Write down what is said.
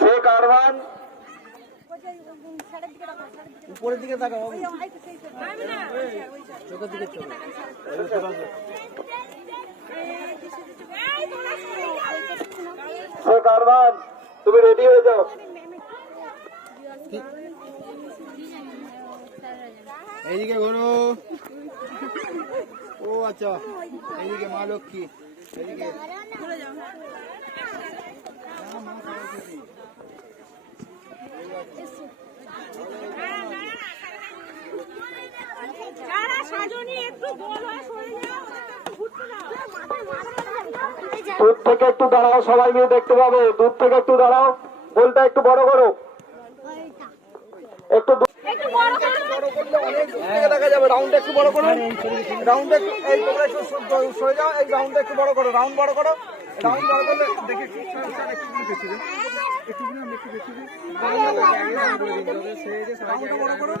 শেখ আরমান উপরের দিকে তাকাও শেখ আরমান তুমি রেডি হয়ে যাও। এইদিকে ঘোরো। ও আচ্ছা, এইদিকে মা লক্ষ্মী, এইদিকে দূর থেকে একটু দাঁড়াও, সবাই মিলে দেখতে পাবে। দূর থেকে একটু দাঁড়াও, বলটা একটু বড় করো, একটু দেখা যাবে। রাউন্ড একটু বড় করো, রাউন্ড একটু, এই তোমরা একটু সরে যাও, এই রাউন্ডটা একটু বড় করো, রাউন্ড বড় করো, রাউন্ড বড় করলে দেখি একটু বড় করো।